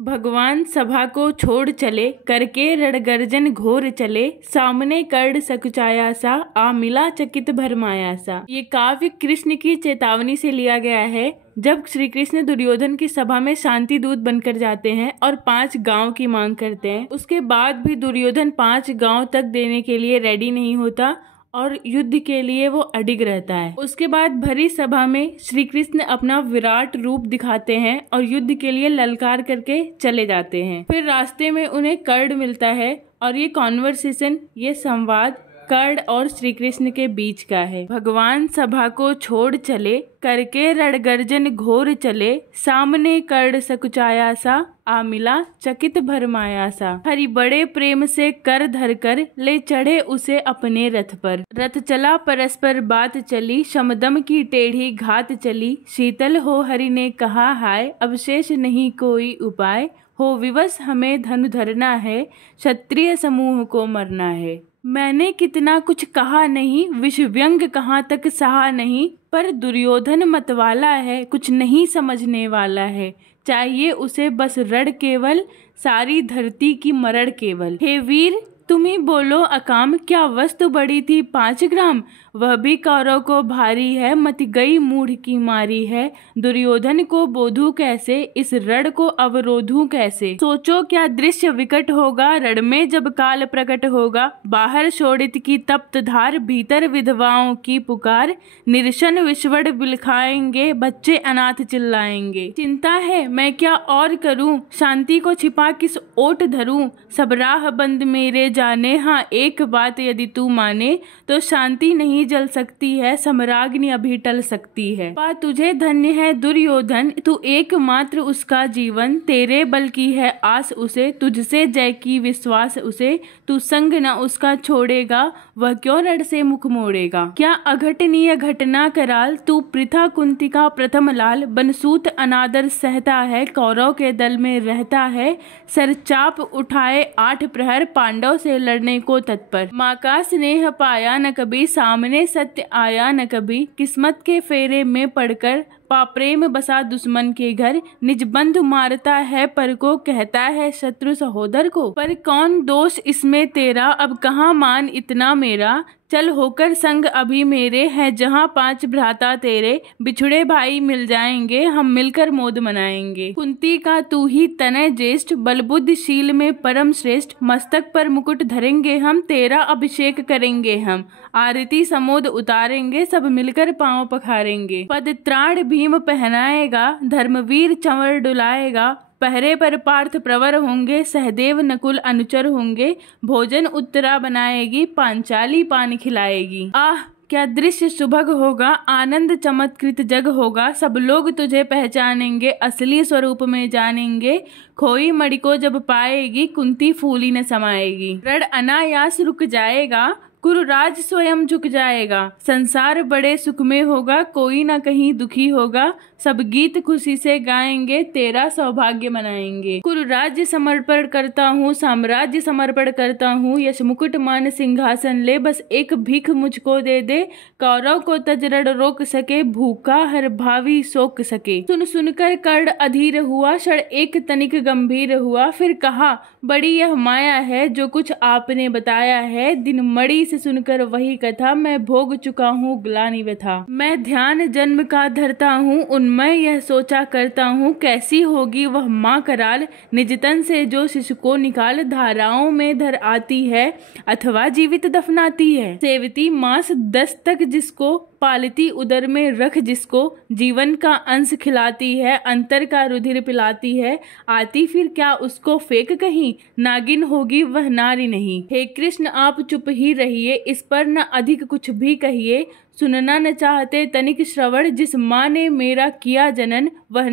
भगवान सभा को छोड़ चले, करके रणगर्जन घोर चले, सामने कर्ण सकुचाया सा, आ मिला चकित भरमाया सा। ये काव्य कृष्ण की चेतावनी से लिया गया है। जब श्री कृष्ण दुर्योधन की सभा में शांति दूत बनकर जाते हैं और 5 गांव की मांग करते हैं, उसके बाद भी दुर्योधन 5 गांव तक देने के लिए रेडी नहीं होता और युद्ध के लिए वो अडिग रहता है। उसके बाद भरी सभा में श्री कृष्ण अपना विराट रूप दिखाते हैं और युद्ध के लिए ललकार करके चले जाते हैं। फिर रास्ते में उन्हें कर्ण मिलता है और ये कॉन्वर्सेशन, ये संवाद कर्ण और श्री कृष्ण के बीच का है। भगवान सभा को छोड़ चले, करके रणगर्जन घोर चले, सामने कर्ण सकुचाया सा, आ मिला चकित भरमाया सा। हरि बड़े प्रेम से कर धर कर, ले चढ़े उसे अपने रथ पर। रथ चला परस्पर बात चली, शमदम की टेढ़ी घात चली, शीतल हो हरि ने कहा हाय, अवशेष नहीं कोई उपाय, हो विवश हमें धनु धरना है, क्षत्रिय समूह को मरना है। मैंने कितना कुछ कहा नहीं, विष व्यंग कहाँ तक सहा नहीं, पर दुर्योधन मतवाला है, कुछ नहीं समझने वाला है, चाहिए उसे बस रड़ केवल, सारी धरती की मरड़ केवल। हे वीर तुम ही बोलो अकाम, क्या वस्तु बड़ी थी 5 ग्राम, वह भी कौरव को भारी है, मत गई मूढ़ की मारी है, दुर्योधन को बोधू कैसे, इस रड़ को अवरोधू कैसे। सोचो क्या दृश्य विकट होगा, रड़ में जब काल प्रकट होगा, बाहर शोणित की तप्त धार, भीतर विधवाओं की पुकार, निरशन विश्वड़ बिलखाएंगे, बच्चे अनाथ चिल्लाएंगे। चिंता है मैं क्या और करूं, शांति को छिपा किस ओट धरूं, सब राह बंद मेरे जाने, हाँ एक बात यदि तू माने, तो शांति नहीं जल सकती है, सम्राग्नि अभी टल सकती है। पा तुझे धन्य है दुर्योधन, तू एकमात्र उसका जीवन, तेरे बल की है आस उसे, तुझसे जय की विश्वास उसे, तू संग न उसका छोड़ेगा, वह क्यों रण से मुख मोड़ेगा। क्या अघटनीय घटना कराल, तू पृथा कुंतिका प्रथम लाल, बनसूत अनादर सहता है, कौरव के दल में रहता है, सरचाप उठाए 8 प्रहर, पांडव से लड़ने को तत्पर। माँ का स्नेह पाया न कभी, सामने सत्य आया न कभी, किस्मत के फेरे में पड़कर, पा प्रेम बसा दुश्मन के घर, निज बंधु मारता है पर को, कहता है शत्रु सहोदर को। पर कौन दोष इसमें तेरा, अब कहाँ मान इतना मेरा, चल होकर संग अभी मेरे, है जहाँ 5 भ्राता तेरे, बिछुड़े भाई मिल जाएंगे, हम मिलकर मोद मनाएंगे। कुंती का तू ही तनय ज्येष्ठ, बल बुद्धिशील में परम श्रेष्ठ, मस्तक पर मुकुट धरेंगे हम, तेरा अभिषेक करेंगे हम, आरती समोद उतारेंगे, सब मिलकर पांव पखारेंगे। पद त्राण भीम पहनाएगा, धर्मवीर चंवर डुलाएगा, पहरे पर पार्थ प्रवर होंगे, सहदेव नकुल अनुचर होंगे, भोजन उत्तरा बनाएगी, पांचाली पान खिलाएगी। आह क्या दृश्य सुभग होगा, आनंद चमत्कृत जग होगा, सब लोग तुझे पहचानेंगे, असली स्वरूप में जानेंगे, खोई मणि को जब पाएगी, कुंती फूली न समाएगी। रण अनायास रुक जाएगा, कुरुराज स्वयं झुक जाएगा, संसार बड़े सुख में होगा, कोई ना कहीं दुखी होगा, सब गीत खुशी से गाएंगे, तेरा सौभाग्य मनाएंगे। कुरुराज्य समर्पण करता हूँ, साम्राज्य समर्पण करता हूँ, यश मुकुट मान सिंहासन ले, बस एक भीख मुझको दे दे, कौरव को तजरड़ रोक सके, भूखा हर भावी सोक सके। सुन सुनकर कर्ण अधीर हुआ, क्षण एक तनिक गंभीर हुआ, फिर कहा बड़ी यह माया है, जो कुछ आपने बताया है, दिन मणि से सुनकर वही कथा, मैं भोग चुका हूँ ग्लानि व्यथा। मैं ध्यान जन्म का धरता हूँ, उनमें यह सोचा करता हूँ, कैसी होगी वह माँ कराल, निजतन से जो शिशु को निकाल, धाराओं में धर आती है, अथवा जीवित दफनाती है। सेवती मास 10 तक जिसको, पालती उदर में रख जिसको, जीवन का अंश खिलाती है, अंतर का रुधिर पिलाती है, आती फिर क्या उसको फेंक कहीं, नागिन होगी वह नारी नहीं। हे कृष्ण आप चुप ही रहिए, इस पर न अधिक कुछ भी कहिए, सुनना न चाहते तनिक श्रवण, जिस माँ ने मेरा किया जनन, वह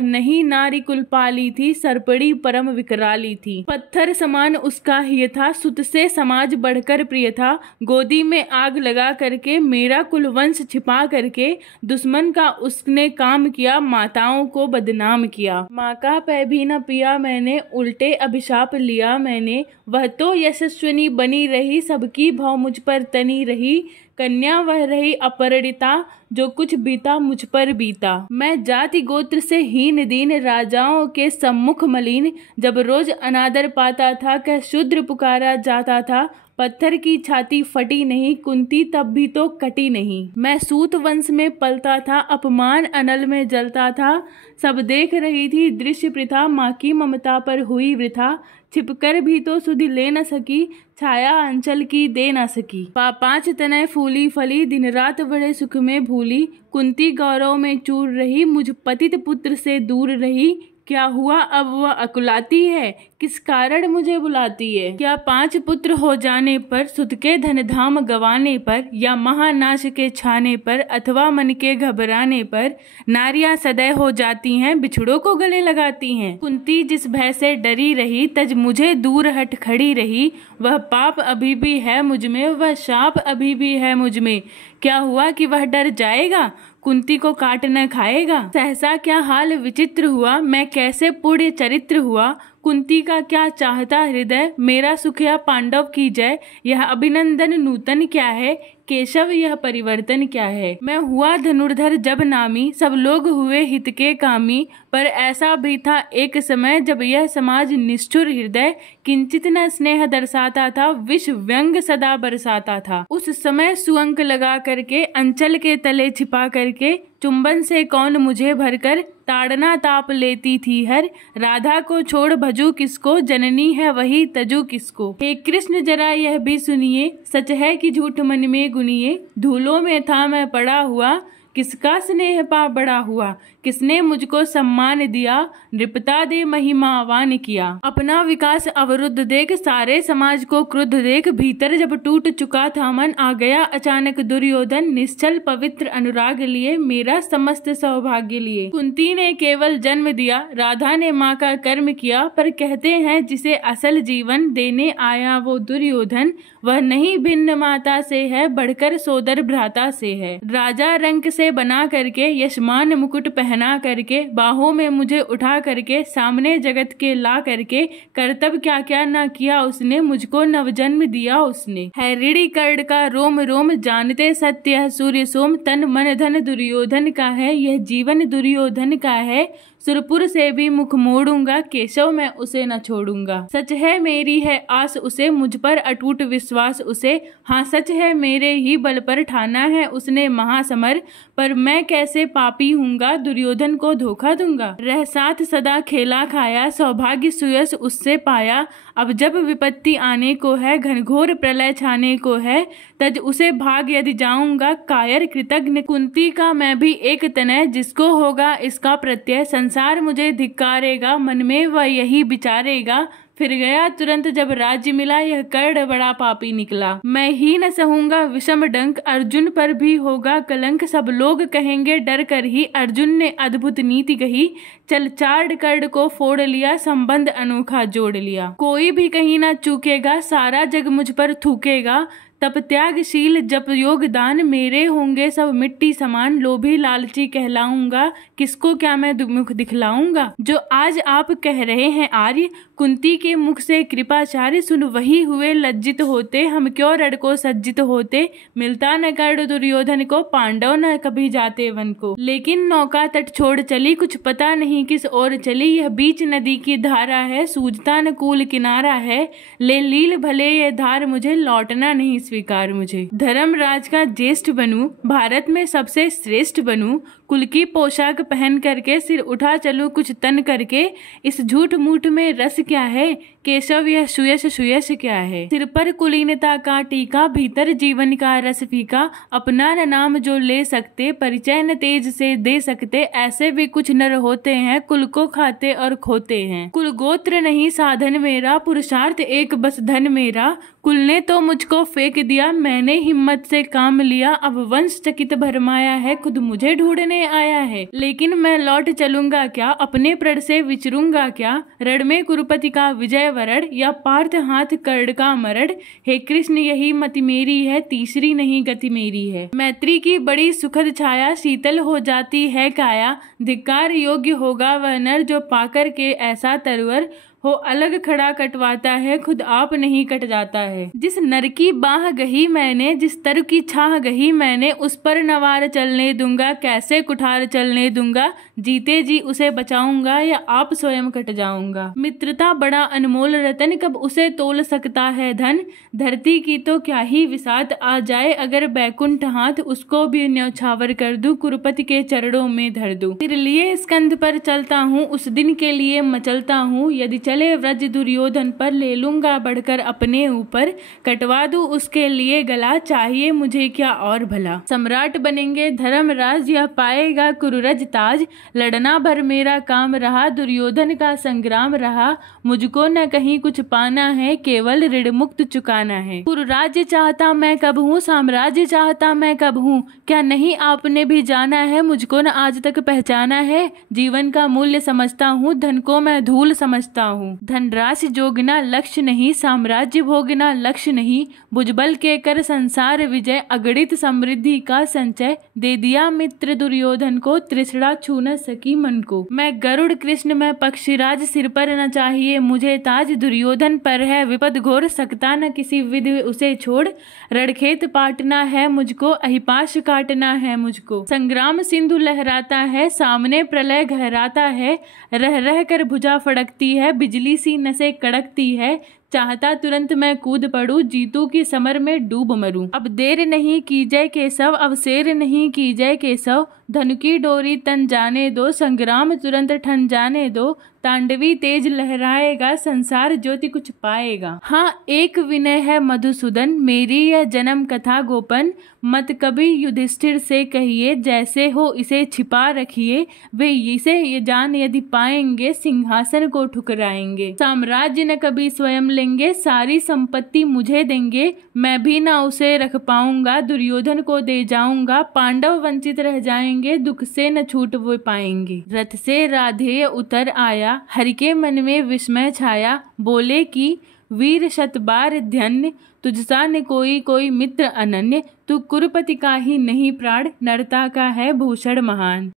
नहीं नारी कुल पाली थी, सरपड़ी परम विकराली थी। पत्थर समान उसका हिय था, सुत से समाज बढ़कर प्रिय था, गोदी में आग लगा करके, मेरा कुल वंश छिपा करके, दुश्मन का उसने काम किया, माताओं को बदनाम किया। माँ का पै भी न पिया मैंने, उल्टे अभिशाप लिया मैंने, वह तो यशस्विनी बनी रही, सबकी भौ मुझ पर तनी रही, कन्या वह रही अपरिणिता, जो कुछ बीता मुझ पर बीता। मैं जाति गोत्र से हीन दीन, राजाओं के सम्मुख मलिन, जब रोज अनादर पाता था, कह शूद्र पुकारा जाता था। पत्थर की छाती फटी नहीं, कुंती तब भी तो कटी नहीं। मैं सूत वंश में पलता था, अपमान अनल में जलता था। सब देख रही थी दृश्य प्रथा, माँ की ममता पर हुई वृथा। छिपकर भी तो सुधि ले न सकी, छाया अंचल की दे न सकी। 5 तनय फूली फली, दिन रात बड़े सुख में भूली। कुंती गौरव में चूर रही, मुझ पतित पुत्र से दूर रही। क्या हुआ अब वह अकुलाती है, किस कारण मुझे बुलाती है। क्या 5 पुत्र हो जाने पर, सुत के धन धाम गवाने पर, या महानाश के छाने पर, अथवा मन के घबराने पर, नारियां सदैव हो जाती हैं, बिछड़ों को गले लगाती हैं। कुंती जिस भय से डरी रही, तज मुझे दूर हट खड़ी रही। वह पाप अभी भी है मुझ में, वह शाप अभी भी है मुझ में। क्या हुआ कि वह डर जाएगा, कुंती को काट न खाएगा। सहसा क्या हाल विचित्र हुआ, मैं कैसे पुण्य चरित्र हुआ। कुंती का क्या चाहता हृदय, मेरा सुख या पांडव की जय। यह अभिनंदन नूतन क्या है, केशव यह परिवर्तन क्या है। मैं हुआ धनुर्धर जब नामी, सब लोग हुए हित के कामी। पर ऐसा भी था एक समय, जब यह समाज निष्ठुर हृदय, किंचित न स्नेह दर्शाता था, विष व्यंग सदा बरसाता था। उस समय सुअंक लगा करके, अंचल के तले छिपा करके, चुंबन से कौन मुझे भरकर, ताड़ना ताप लेती थी हर। राधा को छोड़ भजू किसको, जननी है वही तजू किसको। हे कृष्ण जरा यह भी सुनिए, सच है कि झूठ मन में गुनिए। धूलों में था मैं पड़ा हुआ, किसका स्नेह पा बड़ा हुआ। किसने मुझको सम्मान दिया, नृपता दे महिमावान किया। अपना विकास अवरुद्ध देख, सारे समाज को क्रुद्ध देख, भीतर जब टूट चुका था मन, आ गया अचानक दुर्योधन। निश्चल पवित्र अनुराग लिए, मेरा समस्त सौभाग्य लिए। कुंती ने केवल जन्म दिया, राधा ने माँ का कर्म किया। पर कहते हैं जिसे असल जीवन देने आया वो दुर्योधन, वह नहीं भिन्न माता से है, बढ़कर सोदर भ्राता से है। राजा रंक से बना करके, यशमान मुकुट पहना करके, बाहों में मुझे उठा करके, सामने जगत के ला करके, कर्तव्य क्या क्या ना किया उसने, मुझको नवजन्म दिया उसने। है ऋणी कर्ण का रोम रोम, जानते सत्य है सूर्य सोम। तन मन धन दुर्योधन का है, यह जीवन दुर्योधन का है। सुरपुर से भी मुख मोड़ूंगा, केशव मैं उसे न छोड़ूंगा। सच है मेरी है आस उसे, मुझ पर अटूट विश्वास उसे। हाँ सच है मेरे ही बल पर, ठाना है उसने महासमर। पर मैं कैसे पापी हूँगा, दुर्योधन को धोखा दूंगा। रह साथ सदा खेला खाया, सौभाग्य सुयश उससे पाया। अब जब विपत्ति आने को है, घनघोर प्रलय छाने को है, तज उसे भाग यदि जाऊंगा। कायर कृतज्ञ कुंती का मैं भी एक तनय, जिसको होगा इसका प्रत्यय, संसार मुझे धिक्कारेगा। मन में वह यही विचारेगा, फिर गया तुरंत जब राज्य मिला, यह कर्ण बड़ा पापी निकला। मैं ही न सहूंगा विषम डंक, अर्जुन पर भी होगा कलंक। सब लोग कहेंगे डर कर ही, अर्जुन ने अद्भुत नीति कही। चल चाड़ कर्ण को फोड़ लिया, संबंध अनोखा जोड़ लिया। कोई भी कहीं ना चूकेगा, सारा जग मुझ पर थूकेगा। तप त्यागशील जप योग दान, मेरे होंगे सब मिट्टी समान। लोभी लालची कहलाऊंगा, किसको क्या मैं मुख दिखलाऊंगा। जो आज आप कह रहे हैं आर्य, कुंती के मुख से कृपाचार्य, सुन वही हुए लज्जित होते। हम क्यों रण को सज्जित होते, मिलता न कर्ण दुर्योधन को, पांडव न कभी जाते वन को। लेकिन नौका तट छोड़ चली, कुछ पता नहीं किस ओर चली। यह बीच नदी की धारा है, सूझता न कूल किनारा है। ले लील भले ये धार मुझे, लौटना नहीं स्वीकार मुझे। धर्मराज का ज्येष्ठ बनूं, भारत में सबसे श्रेष्ठ बनूं। कुल की पोशाक पहन करके, सिर उठा चलूं कुछ तन करके। इस झूठ मूठ में रस क्या है, केशव यह सुयश सुयश क्या है। सिर पर कुलीनता का टीका, भीतर जीवन का रस फीका। अपना न नाम जो ले सकते, परिचय न तेज से दे सकते। ऐसे भी कुछ नर होते हैं, कुल को खाते और खोते हैं। कुल गोत्र नहीं साधन मेरा, पुरुषार्थ एक बस धन मेरा। कुल ने तो मुझको फेंक दिया, मैंने हिम्मत से काम लिया। अब वंश चकित भरमाया है, खुद मुझे ढूंढने आया है। लेकिन मैं लौट चलूंगा क्या, अपने प्रण से विचरूंगा क्या। रण में कुरुपति का विजय वरण, या पार्थ हाथ कर्ण का मरण। हे कृष्ण यही मति मेरी है, तीसरी नहीं गति मेरी है। मैत्री की बड़ी सुखद छाया, शीतल हो जाती है काया। धिक्कार योग्य होगा वह नर, जो पाकर के ऐसा तरवर। हो अलग खड़ा कटवाता है, खुद आप नहीं कट जाता है। जिस नर की बाह गही मैंने, जिस तर की छाह गही मैंने, उस पर नवार चलने दूंगा, कैसे कुठार चलने दूंगा, जीते जी उसे बचाऊंगा या आप स्वयं कट जाऊंगा। मित्रता बड़ा अनमोल रतन, कब उसे तोल सकता है धन, धरती की तो क्या ही विसात आ जाए, अगर बैकुंठ हाथ उसको भी न्यौछावर कर दूं, कुरुपति के चरणों में धर दूं। फिर लिए स्कंद पर चलता हूँ, उस दिन के लिए मचलता हूँ, यदि चले व्रज दुर्योधन पर, ले लूंगा बढ़कर अपने ऊपर, कटवा दूं उसके लिए गला, चाहिए मुझे क्या और भला। सम्राट बनेंगे धर्मराज, यह पाएगा कुरुरज ताज, लड़ना भर मेरा काम रहा, दुर्योधन का संग्राम रहा, मुझको न कहीं कुछ पाना है, केवल ऋण मुक्त चुकाना है। कुरुराज्य चाहता मैं कब हूँ, साम्राज्य चाहता मैं कब हूँ, क्या नहीं आपने भी जाना है, मुझको न आज तक पहचाना है, जीवन का मूल्य समझता हूँ, धन को मैं धूल समझता हूँ। धनराशि जोगना लक्ष्य नहीं, साम्राज्य भोगना लक्ष्य नहीं, भुजबल के कर संसार विजय, अगणित समृद्धि का संचय, दे दिया मित्र दुर्योधन को, तृष्णा छू न सकी मन को। मैं गरुड़ कृष्ण मैं पक्षीराज, सिर पर न चाहिए मुझे ताज, दुर्योधन पर है विपद घोर, सकता न किसी विधि उसे छोड़, रणखेत पाटना है मुझको, अहिपाश काटना है मुझको। संग्राम सिंधु लहराता है, सामने प्रलय गहराता है, रह रह कर भुजा फड़कती है, बिजली सी नसें कड़कती है, चाहता तुरंत मैं कूद पड़ूं, जीतू की समर में डूब मरूं। अब देर नहीं कीजिए केशव, अब शेर नहीं कीजिए केशव, धनु की डोरी तन जाने दो, संग्राम तुरंत ठन जाने दो, तांडवी तेज लहराएगा, संसार ज्योति कुछ पाएगा। हाँ एक विनय है मधुसूदन, मेरी यह जन्म कथा गोपन, मत कभी युधिष्ठिर से कहिए, जैसे हो इसे छिपा रखिए, वे इसे ये जान यदि पाएंगे, सिंहासन को ठुकराएंगे। साम्राज्य न कभी स्वयं लेंगे, सारी संपत्ति मुझे देंगे, मैं भी ना उसे रख पाऊंगा, दुर्योधन को दे जाऊंगा, पांडव वंचित रह जाएंगे, दुख से न छूट वो पाएंगे। रथ से राधेय उतर आया, हरि के मन में विस्मय छाया, बोले कि वीर शतबार धन्य, तुझसा न कोई कोई मित्र अनन्य, तू कुरुपति का ही नहीं प्राण, नरता का है भूषण महान।